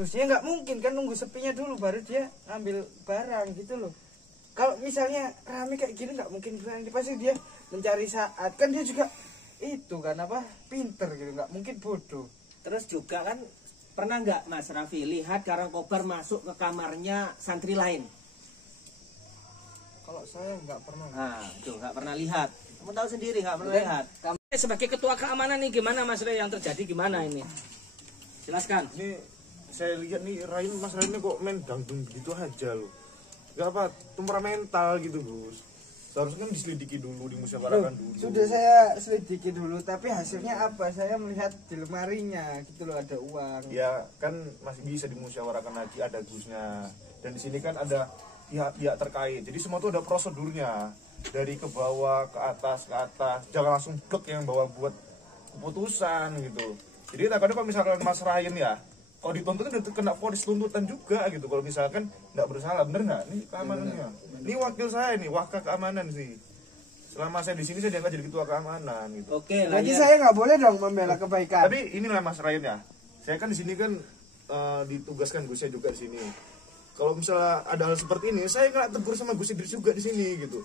Gus, ya nggak mungkin kan, nunggu sepinya dulu baru dia ambil barang gitu loh. Kalau misalnya rame kayak gini nggak mungkin berani, pasti dia mencari saat, kan dia juga itu kan apa, pinter gitu, nggak mungkin bodoh. Terus juga kan pernah nggak Mas Raffi lihat Karangkobar masuk ke kamarnya santri lain? Kalau saya nggak pernah. Nah, itu nggak pernah lihat. Kamu tahu sendiri nggak pernah lihat. Sebagai ketua keamanan nih gimana Mas Rey, yang terjadi gimana ini? Jelaskan. Ini saya lihat nih Mas Rain ini kok main dangdung begitu aja loh. Gak apa, temperamental gitu Gus. Seharusnya kan diselidiki dulu, dimusyawarahkan dulu. Sudah saya selidiki dulu, tapi hasilnya apa? Saya melihat di lemarinya gitu loh, ada uang. Ya kan masih bisa dimusyawarahkan lagi, ada Gusnya. Dan di sini kan ada pihak-pihak terkait. Jadi semua itu ada prosedurnya. Dari ke bawah, ke atas. Jangan langsung blok yang bawa buat keputusan gitu. Jadi takutnya kalau misalkan Mas Ryan ya, kalau dituntut kan kena vonis tuntutan juga gitu. Kalau misalkan nggak bersalah, bener nggak? Ini keamanannya. Ini wakil saya nih, wakil keamanan sih. Selama saya di sini saya diangkat jadi ketua keamanan gitu. Oke, Jadi saya nggak boleh dong membela kebaikan. Tapi inilah Mas Ryan ya. Saya kan di sini kan ditugaskan Gusnya juga di sini. Kalau misalnya ada hal seperti ini, saya nggak tegur sama Gus Idris juga di sini gitu.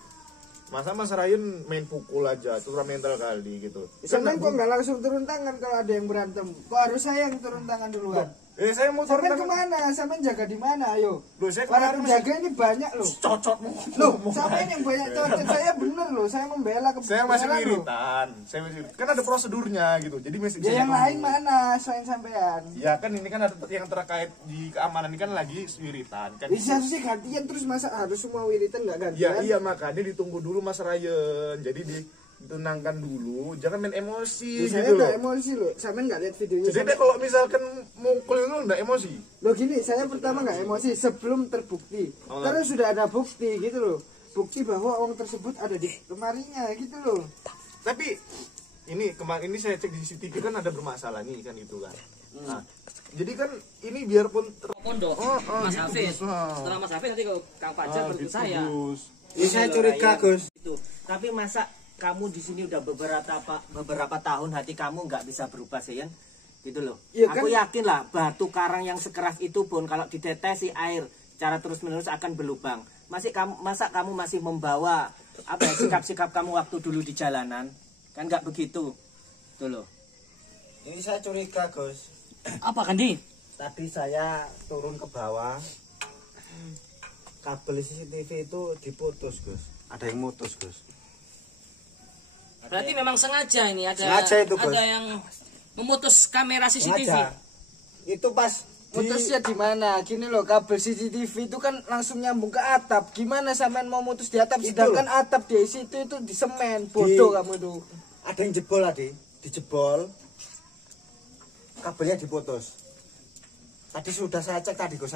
Masa Mas Ryan main pukul aja, temperamental kali gitu. Sampai kok nggak langsung turun tangan kalau ada yang berantem? Kok harus saya yang turun tangan duluan? Saya mau turun Sampai tangan. kemana? Sampai jaga di mana? Ayo. Loh, saya Para kemarin penjaga ini banyak loh. Cocok Loh, sampai yang banyak cocok. Saya bener loh, saya membela Saya masih kebenaran loh. iritan. Kan ada prosedurnya gitu. Jadi masih bisa Ya yang ditunggu. lain mana selain sampean? Ya kan ini kan ada yang terkait di keamanan ini kan lagi wiritan kan. Bisa harusnya gantian, terus masa harus semua wiritan nggak gantian? Ya iya makanya ditunggu dulu Mas Ryan. Jadi ditunangkan dulu, jangan main emosi Saya gitu nggak loh. emosi loh, sampean nggak lihat videonya. Jadi deh kalau misalkan mukul itu enggak emosi. Loh gini, saya pertama nggak emosi sebelum terbukti. Oh, Terus sudah ada bukti gitu loh. Bukti bahwa uang tersebut ada di lemarinya gitu loh. Tapi ini kemarin ini saya cek di CCTV kan ada bermasalah nih kan gitu kan. Nah, jadi kan ini biarpun Pondok Mas gitu, Hafiz. Gus. Setelah Mas Hafiz nanti ke Kang Fajar baru ke gitu, saya. Gus. Ya, saya curiga Gus. Itu. Tapi masa kamu di sini udah beberapa tahun, hati kamu nggak bisa berubah sih ya? Gitu loh. Ya, Aku kan? yakin lah batu karang yang sekeras itu pun kalau ditetesi air cara terus menerus akan berlubang. Masa kamu masih membawa apa ya, sikap-sikap kamu waktu dulu di jalanan? Kan nggak begitu. Tuh loh. Ini saya curiga Gus. Apa Kandi? Tadi saya turun ke bawah, kabel CCTV itu diputus Gus. Ada yang mutus Gus. Berarti memang sengaja ini ada Sengaja itu, Bos. ada yang memutus kamera CCTV. Sengaja. Itu pas Mutusnya di mana? Gini loh, kabel CCTV itu kan langsung nyambung ke atap. Gimana sampean mau mutus di atap? Itu Sedangkan loh. atap di situ itu di semen. Bodoh kamu itu. ada yang jebol tadi, dijebol, kabelnya diputus. Tadi sudah saya cek tadi Gus,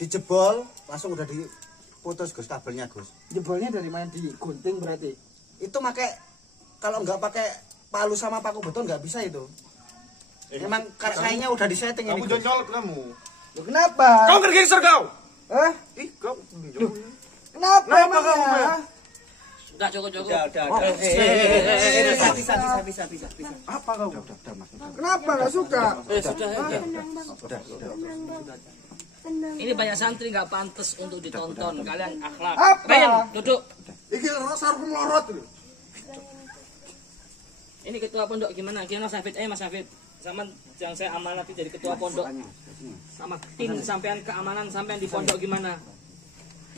dijebol, langsung udah diputus Gus kabelnya Gus. Jebolnya dari mana? Digunting berarti. Itu kalau nggak pakai palu sama paku beton nggak bisa itu. Emang kayaknya udah disetting ini Kamu Gus. jangan nyolot kamu. Loh, kenapa? Kau kergeser kau. Hah? Ih, kau. Kenapa Kenapa emangnya? kamu, Ben? Udah cukup. Udah. Bisa. Apa kau? Kenapa nggak suka? Udah. Ini banyak santri nggak pantas untuk ditonton. Kalian akhlak. Apa? Ryan, duduk. Iki sarung melorot lho. Ini ketua pondok gimana? Gimana Mas Hafid? Mas Hafid. Sama yang saya amanati jadi ketua pondok. Sama tim sampean keamanan sampean di pondok gimana?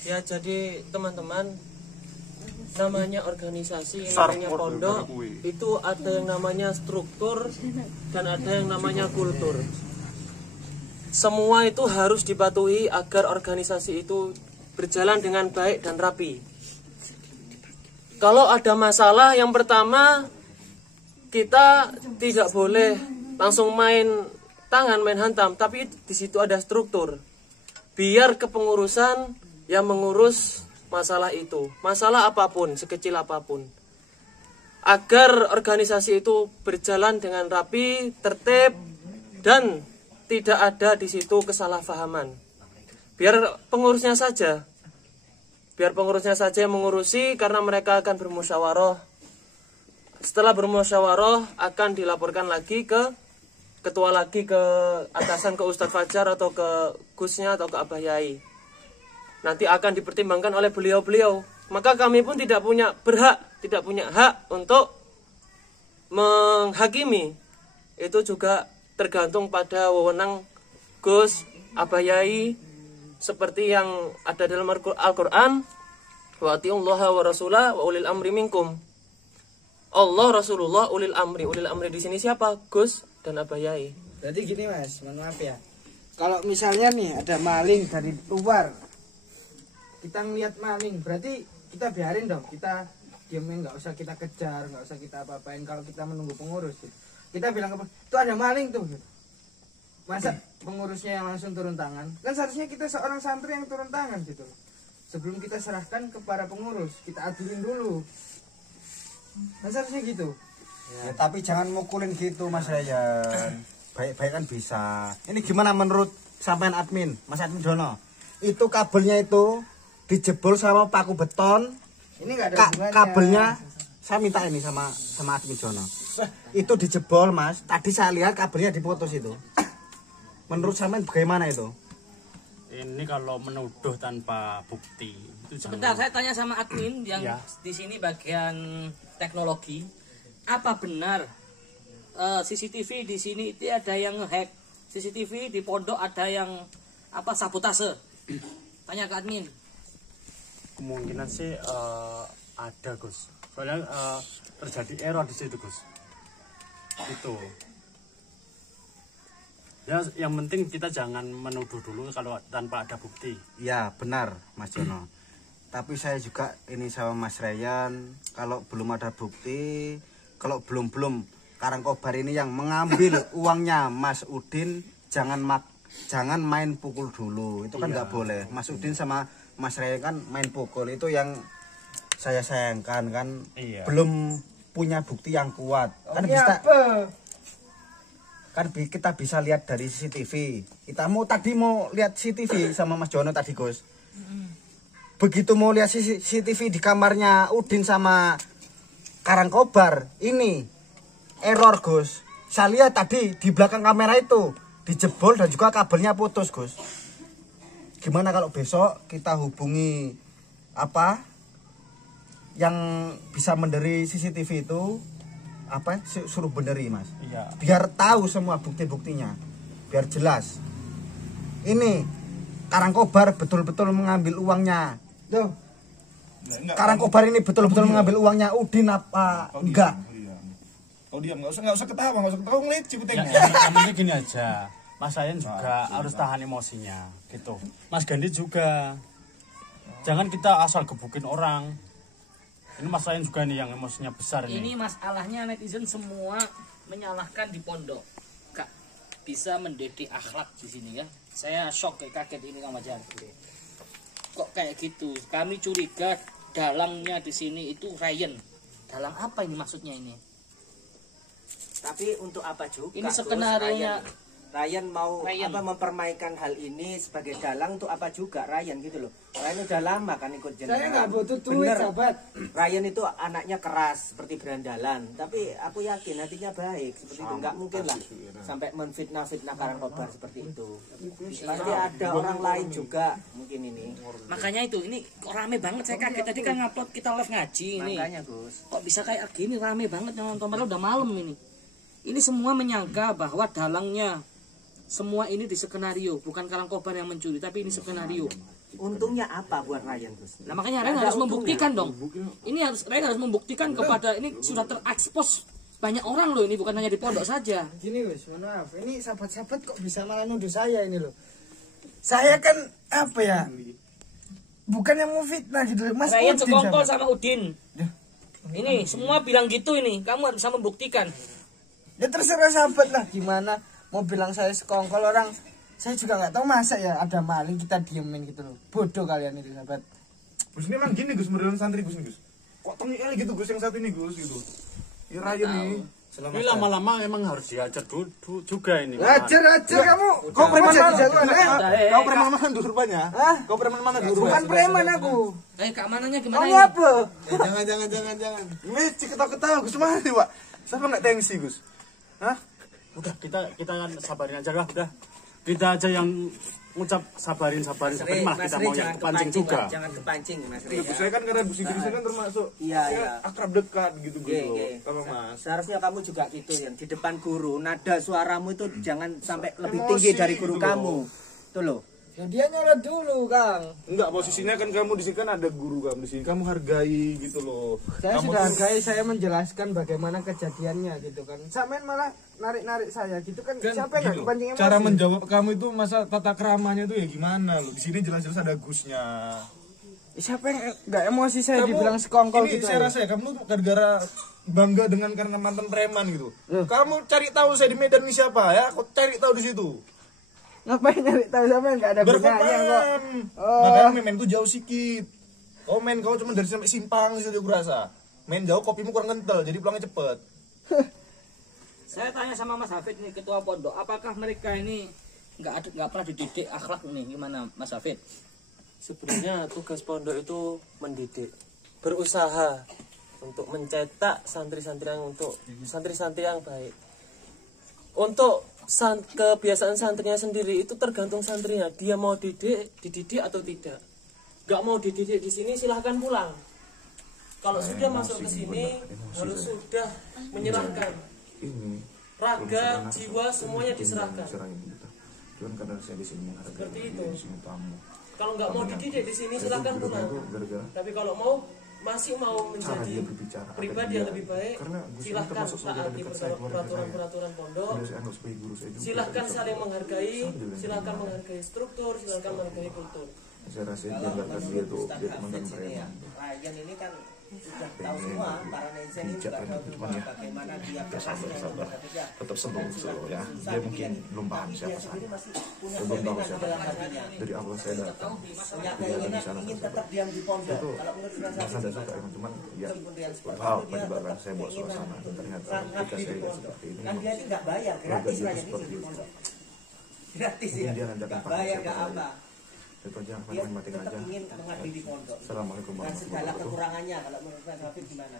Ya jadi teman-teman, namanya organisasi, namanya pondok, itu ada yang namanya struktur dan ada yang namanya kultur. Semua itu harus dipatuhi agar organisasi itu berjalan dengan baik dan rapi. Kalau ada masalah, yang pertama kita tidak boleh langsung main tangan, main hantam, tapi di situ ada struktur. Biar kepengurusan yang mengurus masalah itu, masalah apapun, sekecil apapun, agar organisasi itu berjalan dengan rapi, tertib, dan tidak ada di situ kesalahpahaman. Biar pengurusnya saja yang mengurusi, karena mereka akan bermusyawarah. Setelah bermusyawarah akan dilaporkan lagi ke ketua lagi ke atasan, ke Ustadz Fajar atau ke Gusnya atau ke Abah Yai. Nanti akan dipertimbangkan oleh beliau-beliau. Maka kami pun tidak punya hak untuk menghakimi. Itu juga tergantung pada wewenang Gus, Abah Yai, seperti yang ada dalam Al-Quran, wa atiullaha wa rasulah wa ulil amri minkum. Allah, Rasulullah, ulil amri di sini siapa? Gus dan Abah Yai. Berarti gini Mas, mohon maaf ya. Kalau misalnya nih ada maling dari luar, kita ngeliat maling, berarti kita biarin dong, kita diemin, nggak usah kita kejar, nggak usah kita apa-apain. Kalau kita menunggu pengurus, gitu. Kita bilang itu ada maling tuh, gitu. Masa pengurusnya yang langsung turun tangan? Kan seharusnya kita seorang santri yang turun tangan gitu. Sebelum kita serahkan ke para pengurus, kita adilin dulu. Kan seharusnya gitu. Ya, tapi jangan mukulin gitu Mas Ryan. Baik-baik kan bisa. Ini gimana menurut sampean admin, Mas Admin Dono? Itu kabelnya itu dijebol sama paku beton. Ini nggak ada hubungannya. Kabelnya saya minta ini sama admin Jono. Itu dijebol Mas. Tadi saya lihat kabelnya diputus itu. Menurut sampean bagaimana itu? Ini kalau menuduh tanpa bukti itu Sebentar, saya tanya sama admin yang di sini bagian teknologi. Apa benar CCTV di sini itu ada yang hack? CCTV di pondok ada yang sabotase? Tanya ke admin. kemungkinan sih ada Gus. Soalnya terjadi error di situ Gus. Itu. Ya yang penting kita jangan menuduh dulu kalau tanpa ada bukti. Ya benar Mas Jono. Tapi saya juga ini sama Mas Ryan, kalau belum ada bukti, kalau belum Karangkobar ini yang mengambil uangnya Mas Udin, jangan main pukul dulu. Itu kan nggak boleh. Mas Udin sama Mas Ryan kan main pukul, itu yang saya sayangkan kan. Belum punya bukti yang kuat. Kan bisa kan kita bisa lihat dari CCTV. Kita tadi mau lihat CCTV sama Mas Jono tadi Gus. Begitu mau lihat CCTV di kamarnya Udin sama Karangkobar, ini error Gus. Saya lihat tadi di belakang kamera itu dijebol dan juga kabelnya putus Gus. Gimana kalau besok kita hubungi yang bisa menderi CCTV itu, suruh beneri Mas. Iya. Biar tahu semua bukti-buktinya, biar jelas. Ini Karangkobar betul-betul mengambil uangnya. Tuh. Karangkobar ini betul-betul mengambil uangnya Udin apa enggak? Kau diam, nggak usah ketawa, ngeliat ciputnya. Yang penting gini aja. Mas Ryan juga harus tahan emosinya, gitu. Mas Gandhi juga. Jangan kita asal gebukin orang. Ini Mas Ryan juga nih yang emosinya besar nih. Ini masalahnya netizen semua menyalahkan di pondok. Gak bisa mendidik akhlak di sini ya. Saya shock kaget ini sama Jari. Kok kayak gitu? Kami curiga dalangnya di sini itu Ryan. Dalang apa ini maksudnya ini? Tapi untuk apa juga? Ini skenario-nya Ryan mau mempermainkan hal ini sebagai dalang untuk apa juga Ryan gitu loh. Ryan udah lama kan ikut jenderal. Saya nggak butuh duit sahabat. Ryan itu anaknya keras seperti berandalan, tapi aku yakin hatinya baik seperti itu. Nggak mungkin lah sampai menfitnah Karangkobar seperti itu. Pasti ada orang lain juga mungkin ini. Makanya ini kok rame banget, saya kaget tadi kan ngupload kita live ngaji ini. Makanya Gus. Kok bisa kayak gini rame banget yang nonton, padahal udah malam ini. Ini semua menyangka bahwa dalangnya semua ini di skenario, bukan Karangkobar yang mencuri, tapi ini skenario. Untungnya apa buat Ryan Gus? Nah makanya Ryan harus membuktikan dong. Ryan harus membuktikan kepada, ini sudah terekspos banyak orang loh, ini bukan hanya di pondok saja. Gini Gus, mohon maaf, ini sahabat-sahabat kok bisa malah nuduh saya ini loh. Saya kan bukan yang mau fitnah gitu, Mas Ryan Udin sekongkol sama Udin. Ini semua bilang gitu ini, kamu harus bisa membuktikan. Ya terserah sahabat lah, gimana mau bilang saya sekongkol, orang saya juga nggak tahu, masa ya ada maling kita diemin gitu loh. Bodoh kalian itu sahabat. Gus ini emang gini Gus, modern santri Gus nih Gus. Kok tengik kali gitu Gus yang satu ini Gus gitu. Ya Ryan nih. Ini lama-lama emang harus diajar dulu juga ini. Ajar kamu. Kau preman mana? Kau preman mana dulu rupanya? Kau preman mana dulu? Bukan preman aku. Keamanannya gimana Kamu ini? apa? Jangan. Ini ketawa-ketawa Gus mana nih Pak? Siapa nggak tensi Gus? Hah? Udah kita kan sabarin aja lah, udah. Kita aja yang ngucap sabarin seperti malah kita mau yang kepancing juga. Lah, jangan kepancing Mas Rey. Saya kan karena Bu Sigri kan termasuk Iya, saya iya. akrab dekat gitu Oke, loh. oke. Kalau Mas. Seharusnya kamu juga gitu yang di depan guru, nada suaramu itu jangan sampai lebih Emosi tinggi dari guru gitu loh. kamu. Tuh loh. Ya dia nyolot dulu, Kang. Enggak, posisinya kan kamu di sini kan ada guru kamu di sini. Kamu hargai gitu loh. Saya Kamu sudah tuh- hargai, saya menjelaskan bagaimana kejadiannya gitu kan. Sampean malah narik-narik saya gitu kan. Siapa yang nggak kepancing emosi? Cara menjawab kamu itu masa tata keramanya itu ya gimana loh. Di sini jelas-jelas ada Gusnya. Siapa yang nggak emosi saya dibilang sekongkol ini gitu? saya ya? rasa ya kamu tuh gara-gara bangga dengan karena mantan preman gitu. Kamu cari tahu saya di Medan ini siapa ya? Aku cari tahu di situ. Ngapain nyari tahu sama yang nggak ada gunanya kok? Berkorban. Oh. Makanya main tuh jauh sikit. Kau main kau cuma dari sampai simpang situ aku rasa. Main jauh kopimu kurang kental jadi pulangnya cepet. Saya tanya sama Mas Hafid nih, ketua pondok, apakah mereka ini nggak pernah dididik akhlak nih, gimana Mas Hafid? Sebenarnya tugas pondok itu mendidik, berusaha untuk mencetak santri-santri yang baik. Untuk kebiasaan santrinya sendiri itu tergantung santrinya, dia mau dididik atau tidak. Gak mau dididik di sini silahkan pulang. Kalau sudah masuk ke sini harus sudah menyerahkan raga, jiwa semuanya diserahkan. Cuman karena saya di sini Seperti itu. di sini tamu. Kalau nggak mau dididik di sini silahkan pulang. Tapi kalau masih mau menjadi dia berbicara, pribadi yang lebih baik, Karena Gus ini silahkan termasuk saudara taati dekat saya, keluarga peraturan-peraturan pondok. Udah saya anggap sebagai guru saya juga. Silahkan saling menghargai, silahkan menghargai struktur, silahkan menghargai kultur. Saya rasa dia nggak akan dia tuh dia teman preman. Ryan ini kan sudah tahu semua, para netizen ini juga tahu semua bagaimana dia sabar. Tetap sebelum ya. Dia mungkin belum paham siapa saya. Belum tahu siapa. Dari awal saya datang. Punya keinginan ingin tetap diam di pondok. Kalau menurut Mas Masa Hafid ada suka emang cuman ya wow menyebabkan saya buat suasana dan ternyata ketika saya lihat seperti ini kan dia ini nggak bayar, gratis lah ini di pondok. Gratis ya, Mungkin dia nanti akan nggak pakai bayar, siapa nggak saya. apa. itu aja Dia matiin tetap aja. ingin mengabdi di pondok. Assalamualaikum Dan warahmatullahi segala wabarakatuh. kekurangannya, kalau menurut Mas Hafid gimana?